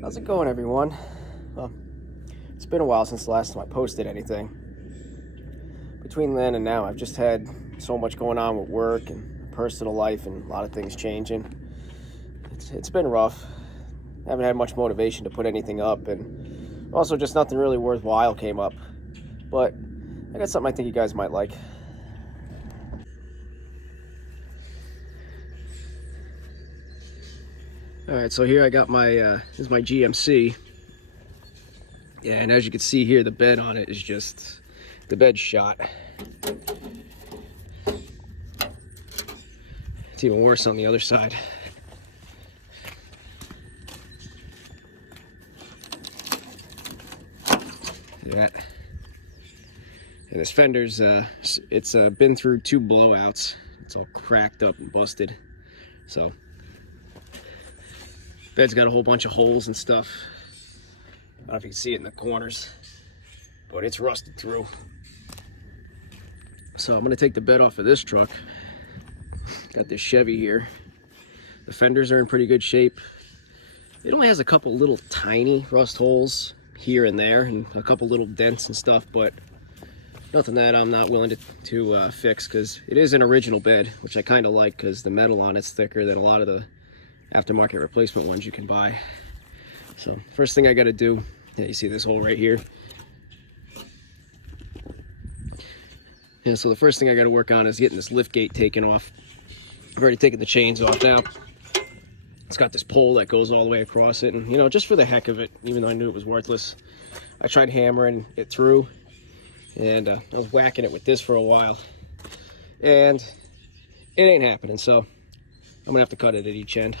How's it going, everyone? Well, it's been a while since the last time I posted anything. Between then and now, I've just had so much going on with work and personal life and a lot of things changing. It's been rough. I haven't had much motivation to put anything up, and also just nothing really worthwhile came up. But I got something I think you guys might like. Alright, so here I got my, this is my GMC. Yeah, and as you can see here, the bed on it is just, the bed's shot. It's even worse on the other side. Look at that. And this fender's, it's been through 2 blowouts. It's all cracked up and busted. So, bed's got a whole bunch of holes and stuff. I don't know if you can see it in the corners, but it's rusted through. So I'm gonna take the bed off of this truck. Got this Chevy here. The fenders are in pretty good shape. It only has a couple little tiny rust holes here and there, and a couple little dents and stuff, but nothing that I'm not willing to fix, because it is an original bed, which I kind of like, because the metal on it's thicker than a lot of the aftermarket replacement ones you can buy. So first thing I got to do, yeah, you see this hole right here. Yeah, so the first thing I got to work on is getting this lift gate taken off. I've already taken the chains off now. It's got this pole that goes all the way across it, and you know, just for the heck of it, even though I knew it was worthless, I tried hammering it through, and I was whacking it with this for a while, and it ain't happening. So I'm gonna have to cut it at each end.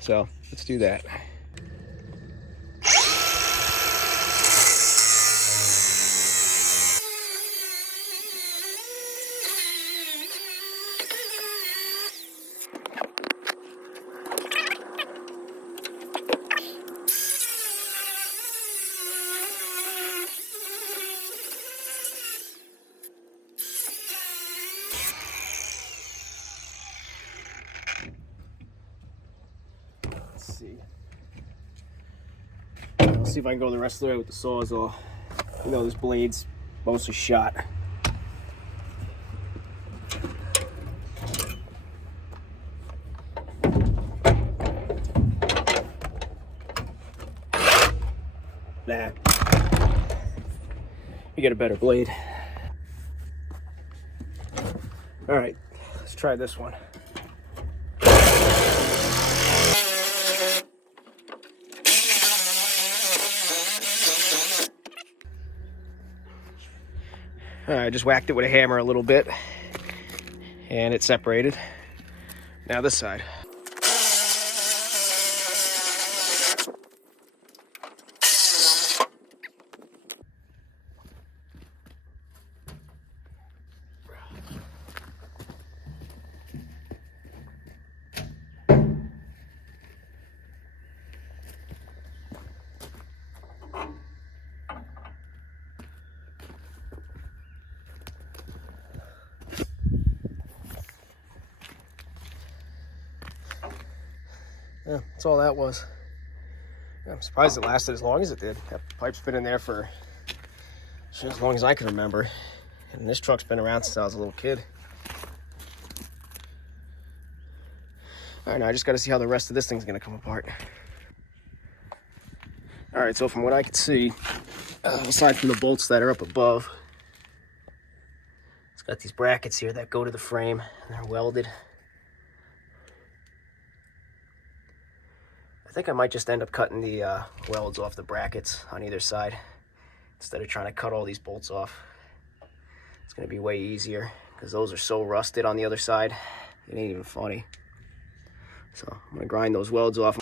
So let's do that. Let's see. Let's see if I can go the rest of the way with the Sawzall. You know, this blade's mostly shot. Nah. You get a better blade. Alright, let's try this one. I just whacked it with a hammer a little bit, and it separated. Now this side. Yeah, that's all that was. Yeah, I'm surprised it lasted as long as it did. That pipe's been in there for as long as I can remember. And this truck's been around since I was a little kid. All right, now I just got to see how the rest of this thing's going to come apart. All right, so from what I can see, aside from the bolts that are up above, it's got these brackets here that go to the frame, and they're welded. I think I might just end up cutting the welds off the brackets on either side instead of trying to cut all these bolts off. It's going to be way easier because those are so rusted on the other side, it ain't even funny. So I'm going to grind those welds off.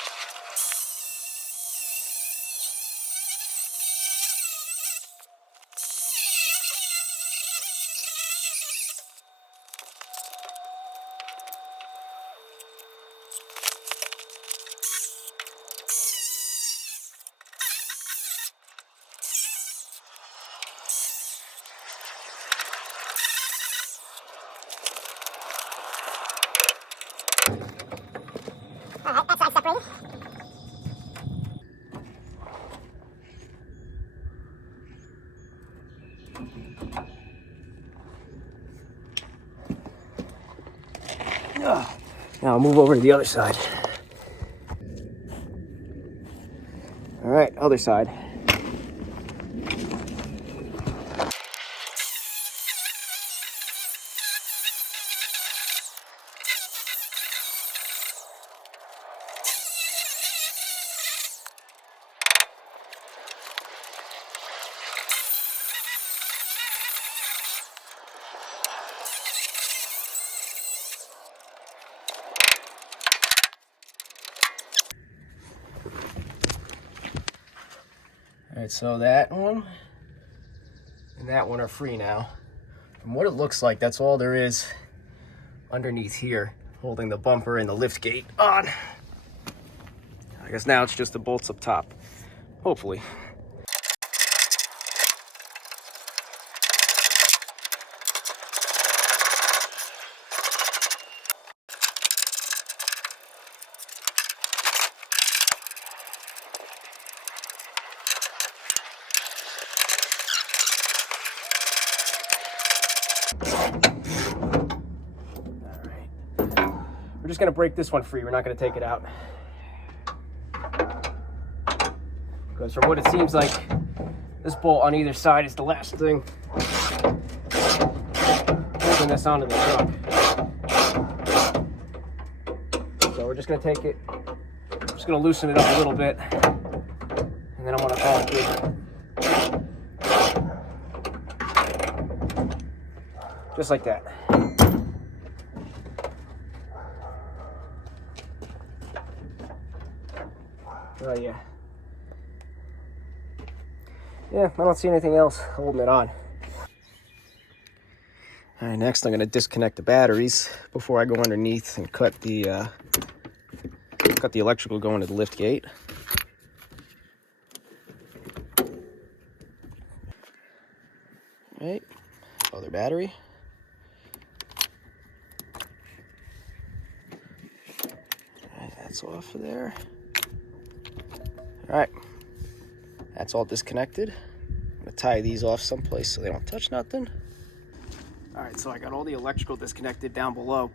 Now I'll move over to the other side. All right, other side. All right, so that one and that one are free now. From what it looks like, that's all there is underneath here, holding the bumper and the lift gate on. I guess now it's just the bolts up top, hopefully. We're just gonna break this one free. We're not gonna take it out. Because from what it seems like, this bolt on either side is the last thing holding this onto the truck. So we're just gonna take it, just gonna loosen it up a little bit, and then I'm gonna call it good. Just like that. Oh yeah. Yeah, I don't see anything else holding it on. All right, next I'm gonna disconnect the batteries before I go underneath and cut the electrical going to the lift gate. All right, other battery. All right, that's off of there. All right, that's all disconnected. I'm gonna tie these off someplace so they don't touch nothing. All right, so I got all the electrical disconnected down below,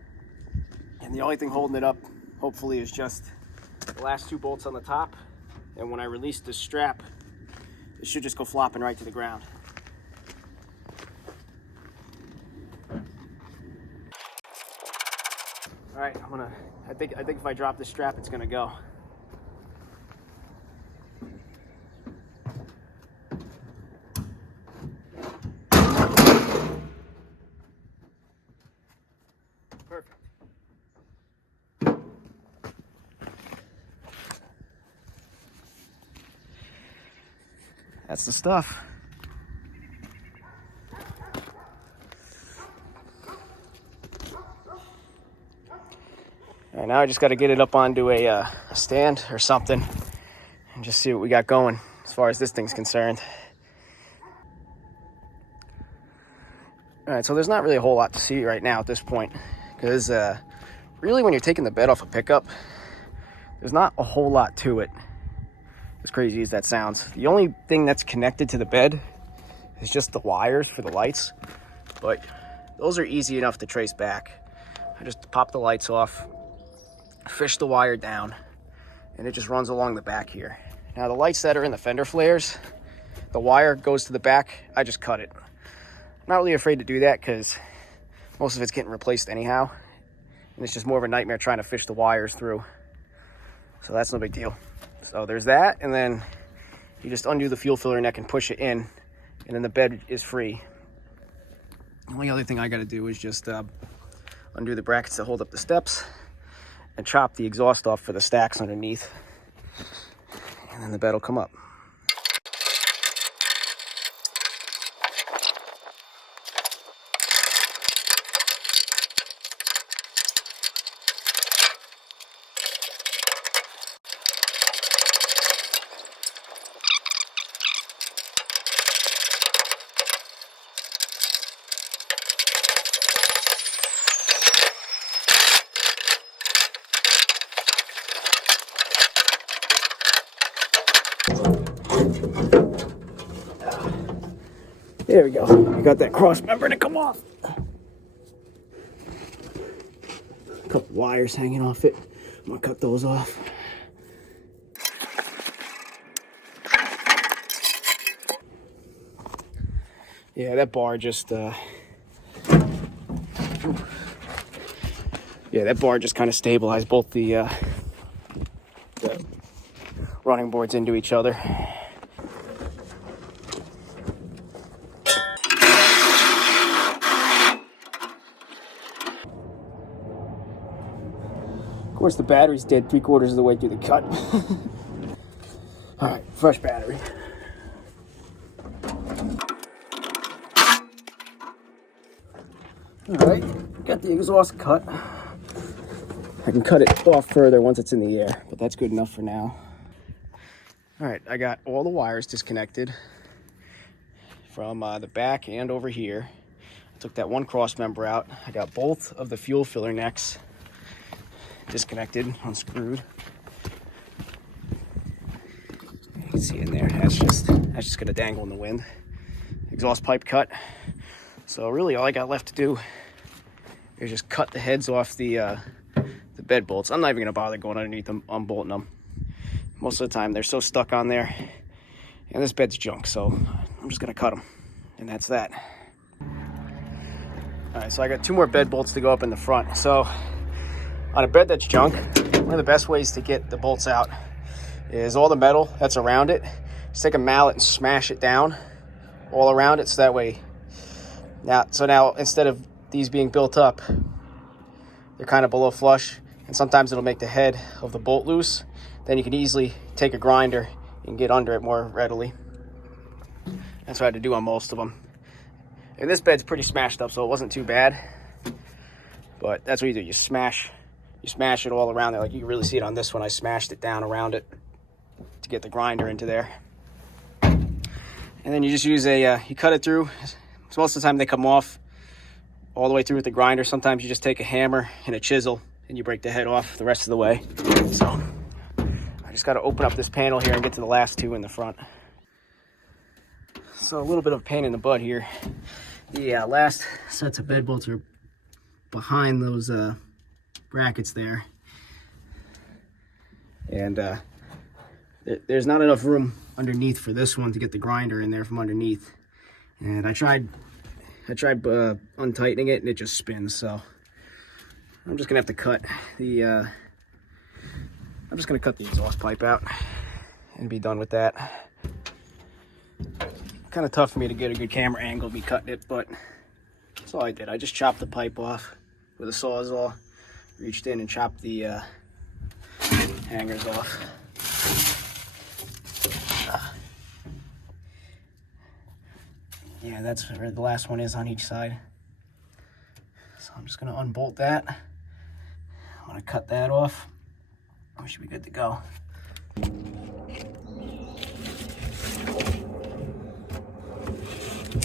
and the only thing holding it up, hopefully, is just the last two bolts on the top. And when I release this strap, it should just go flopping right to the ground. All right, I think if I drop this strap, it's gonna go. Perfect. That's the stuff. All right, now I just got to get it up onto a stand or something and just see what we got going as far as this thing's concerned. All right, so there's not really a whole lot to see right now at this point, because really when you're taking the bed off a pickup, there's not a whole lot to it, as crazy as that sounds. The only thing that's connected to the bed is just the wires for the lights, but those are easy enough to trace back. I just pop the lights off, fish the wire down, and it just runs along the back here. Now the lights that are in the fender flares, the wire goes to the back, I just cut it. I'm not really afraid to do that because most of it's getting replaced anyhow, and it's just more of a nightmare trying to fish the wires through. So that's no big deal. So there's that, and then you just undo the fuel filler neck and push it in, and then the bed is free. The only other thing I got to do is just undo the brackets that hold up the steps and chop the exhaust off for the stacks underneath, and then the bed will come up. There we go. I got that cross member to come off. A couple wires hanging off it. I'm gonna cut those off. Yeah, that bar just kind of stabilized both the running boards into each other. Of course, the battery's dead 3/4 of the way through the cut. All right, fresh battery. All right, got the exhaust cut. I can cut it off further once it's in the air, but that's good enough for now. All right, I got all the wires disconnected from the back and over here. I took that one cross member out. I got both of the fuel filler necks disconnected, unscrewed. You can see in there, that's just gonna dangle in the wind. Exhaust pipe cut. So really all I got left to do is just cut the heads off the bed bolts. I'm not even gonna bother going underneath them, unbolting them. Most of the time they're so stuck on there, and this bed's junk, so I'm just gonna cut them, and that's that. All right, so I got 2 more bed bolts to go up in the front. So on a bed that's junk, one of the best ways to get the bolts out is all the metal that's around it. Just take a mallet and smash it down all around it, so that way, now instead of these being built up, they're kind of below flush, and sometimes it'll make the head of the bolt loose. Then you can easily take a grinder and get under it more readily. That's what I had to do on most of them. And this bed's pretty smashed up, so it wasn't too bad. But that's what you do. You smash it all around there. Like you can really see it on this one. I smashed it down around it to get the grinder into there. And then you just use you cut it through. So most of the time they come off all the way through with the grinder. Sometimes you just take a hammer and a chisel and you break the head off the rest of the way. So I just got to open up this panel here and get to the last 2 in the front. So a little bit of a pain in the butt here. The last sets of bed bolts are behind those brackets there. And there's not enough room underneath for this one to get the grinder in there from underneath. And I tried untightening it and it just spins, so I'm just gonna have to cut the exhaust pipe out and be done with that. Kind of tough for me to get a good camera angle, be cutting it, but that's all I did. I just chopped the pipe off with a Sawzall, reached in and chopped the hangers off. Yeah, that's where the last one is on each side. So I'm just gonna unbolt that. I'm gonna cut that off. We should be good to go.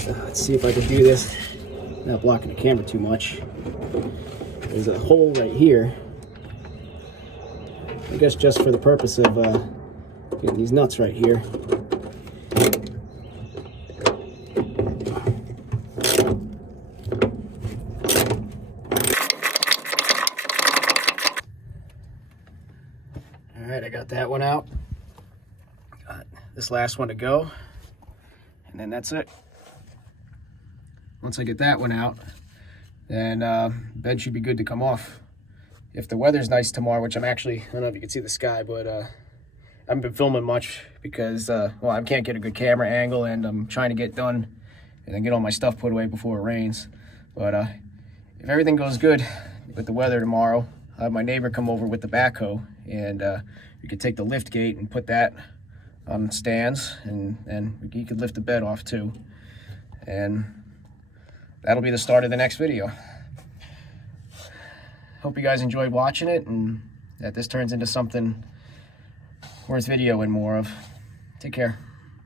Let's see if I can do this without blocking the camera too much. There's a hole right here. I guess just for the purpose of getting these nuts right here. All right, I got that one out. Got this last one to go, and then that's it. Once I get that one out, then bed should be good to come off. If the weather's nice tomorrow, which I don't know if you can see the sky, but I haven't been filming much because, well, I can't get a good camera angle, and I'm trying to get done and then get all my stuff put away before it rains. But if everything goes good with the weather tomorrow, I'll have my neighbor come over with the backhoe, and we could take the lift gate and put that on stands, and he could lift the bed off too. And that'll be the start of the next video. Hope you guys enjoyed watching it and that this turns into something worth videoing more of. Take care.